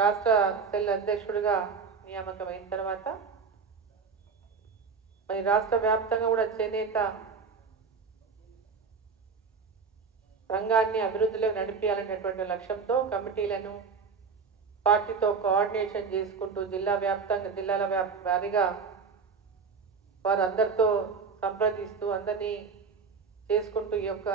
రాష్ట్ర సెల్ అధ్యక్షుడిగా నియామకమైన తర్వాత మరి రాష్ట్ర వ్యాప్తంగా కూడా చేనేత రంగాన్ని అభివృద్ధిలో నడిపించాలనేటువంటి లక్ష్యంతో కమిటీలను పార్టీతో కోఆర్డినేషన్ చేసుకుంటూ జిల్లాల వారీగా వారందరితో సంప్రదిస్తూ అందరినీ చేసుకుంటూ ఈ యొక్క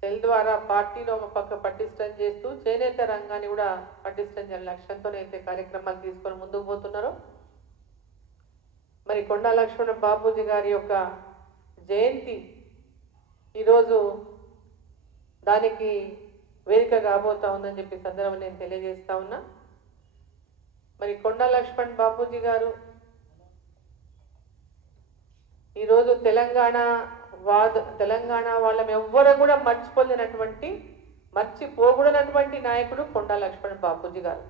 సెల్ ద్వారా పార్టీలో ఒక పక్క పటిష్టం చేస్తూ చేనేత రంగాన్ని కూడా పటిష్టం చేయాలని లక్ష్యంతోనైతే కార్యక్రమాలు తీసుకొని ముందుకు పోతున్నారు. మరి కొండా లక్ష్మణ బాపూజీ గారి యొక్క జయంతి ఈరోజు దానికి వేదిక కాబోతా ఉందని చెప్పి సందర్భం నేను తెలియజేస్తా ఉన్నా. మరి కొండా లక్ష్మణ్ బాపూజీ గారు ఈరోజు తెలంగాణ వాళ్ళం ఎవ్వరూ కూడా మర్చిపోకూడనటువంటి నాయకుడు కొండా లక్ష్మణ్ బాపూజీ గారు.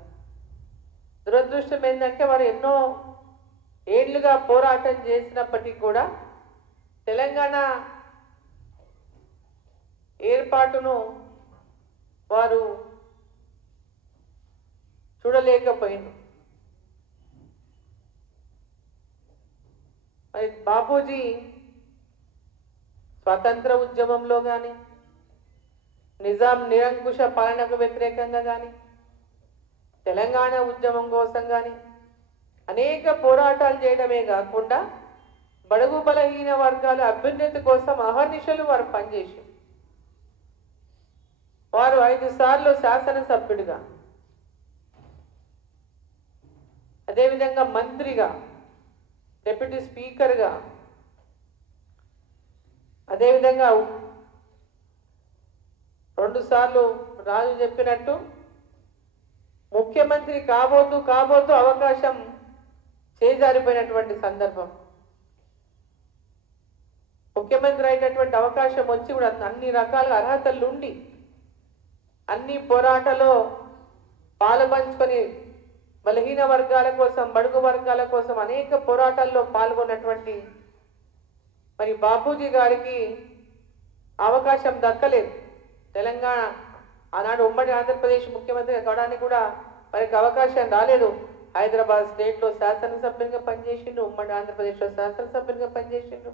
దురదృష్టం ఏంటంటే వారు ఎన్నో ఏళ్లుగా పోరాటం చేసినప్పటికీ కూడా తెలంగాణ ఏర్పాటును వారు చూడలేకపోయింది. మరి బాపూజీ స్వతంత్ర ఉద్యమంలో కానీ నిజాం నిరంకుశ పాలనకు వ్యతిరేకంగా కానీ తెలంగాణ ఉద్యమం కోసం కానీ అనేక పోరాటాలు చేయడమే కాకుండా బడుగు బలహీన వర్గాల అభ్యున్నతి కోసం అహర్నిశలు వారు పనిచేశారు. వారు 5 సార్లు శాసనసభ్యుడిగా, అదేవిధంగా మంత్రిగా, డిప్యూటీ స్పీకర్గా, అదేవిధంగా 2 సార్లు రాజు చెప్పినట్టు ముఖ్యమంత్రి కాబోతూ అవకాశం చేజారిపోయినటువంటి సందర్భం. ముఖ్యమంత్రి అయినటువంటి అవకాశం వచ్చి కూడా అన్ని రకాల అర్హతలు ఉండి అన్ని పోరాటాల్లో పాలుపంచుకొని బలహీన వర్గాల కోసం బడుగు వర్గాల కోసం అనేక పోరాటాల్లో పాల్గొన్నటువంటి మరి బాపూజీ గారికి అవకాశం దక్కలేదు. తెలంగాణ ఆనాడు ఉమ్మడి ఆంధ్రప్రదేశ్ ముఖ్యమంత్రి కావడానికి కూడా వారికి అవకాశం రాలేదు. హైదరాబాద్ స్టేట్లో శాసనసభ్యునిగా పనిచేసిండు, ఉమ్మడి ఆంధ్రప్రదేశ్లో శాసనసభ్యునిగా పనిచేసిండు.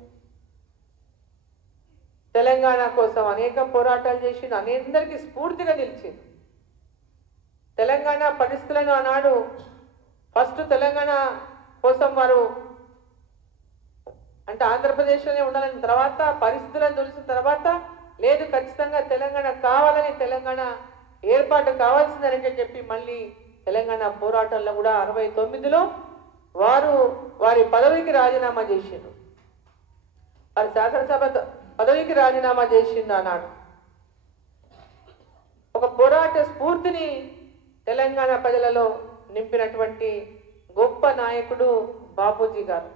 తెలంగాణ కోసం అనేక పోరాటాలు చేసిండు, అందరికీ స్ఫూర్తిగా నిలిచింది. తెలంగాణ పరిస్థితులను ఆనాడు ఫస్ట్ తెలంగాణ కోసం వారు అంటే ఆంధ్రప్రదేశ్లోనే ఉండాలని తర్వాత పరిస్థితులను తెలిసిన తర్వాత లేదు ఖచ్చితంగా తెలంగాణ కావాలని తెలంగాణ ఏర్పాటు కావాల్సిందని చెప్పి మళ్ళీ తెలంగాణ పోరాటంలో కూడా 69లో వారు వారి పదవికి రాజీనామా చేసిండ్రు. వారి శాసనసభ పదవికి రాజీనామా చేసిండు. ఆనాడు ఒక పోరాట స్ఫూర్తిని తెలంగాణ ప్రజలలో నింపినటువంటి గొప్ప నాయకుడు బాపూజీ గారు.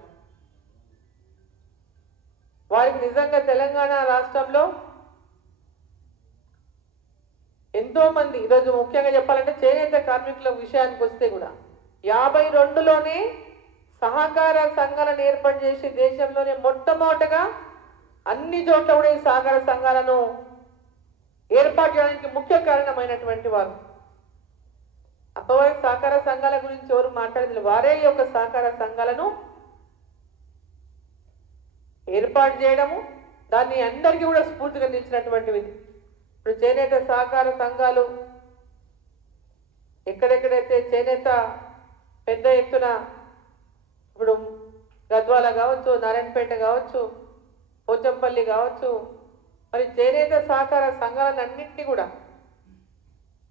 వారికి నిజంగా తెలంగాణ రాష్ట్రంలో ఎంతో మంది ఈరోజు ముఖ్యంగా చెప్పాలంటే చేనేత కార్మికుల విషయానికి వస్తే కూడా 52లోనే సహకార సంఘాలను ఏర్పాటు చేసి దేశంలోనే మొట్టమొదటగా అన్ని చోట్ల కూడా ఈ సహకార సంఘాలను ఏర్పాటు చేయడానికి ముఖ్య కారణమైనటువంటి వారు. అప్పటివరకు సహకార సంఘాల గురించి ఎవరు మాట్లాడలేదు. వారే ఈ యొక్క సహకార సంఘాలను ఏర్పాటు చేయడము దాన్ని అందరికీ కూడా స్ఫూర్తిగా నిలిచినటువంటివి. ఇప్పుడు చేనేత సహకార సంఘాలు ఎక్కడెక్కడైతే చేనేత పెద్ద ఎత్తున ఇప్పుడు గద్వాల కావచ్చు, నారాయణపేట కావచ్చు, పోచంపల్లి కావచ్చు, మరి చేనేత సహకార సంఘాలను అన్నింటినీ కూడా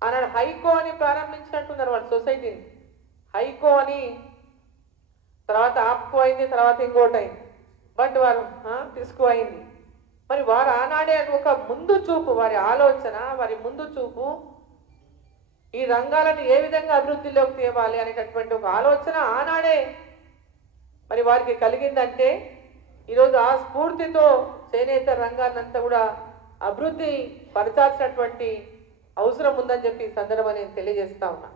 ఆనాడు హైకో అని ప్రారంభించినట్టున్నారు వాళ్ళ సొసైటీని. హైకో అని తర్వాత ఆప్కో అయింది, తర్వాత ఇంకోటి అయింది, బట్ వారు టిస్కో అయింది. మరి వారు ఆనాడే ఒక ముందు చూపు, వారి ఆలోచన, వారి ముందు చూపు ఈ రంగాలను ఏ విధంగా అభివృద్ధిలోకి తేవాలి అనేటటువంటి ఒక ఆలోచన ఆనాడే మరి వారికి కలిగిందంటే ఈరోజు ఆ స్ఫూర్తితో చేనేత రంగాన్ని అంతా కూడా అభివృద్ధి పరచాల్సినటువంటి అవసరం ఉందని చెప్పి ఈ సందర్భంగా నేను తెలియజేస్తా ఉన్నా.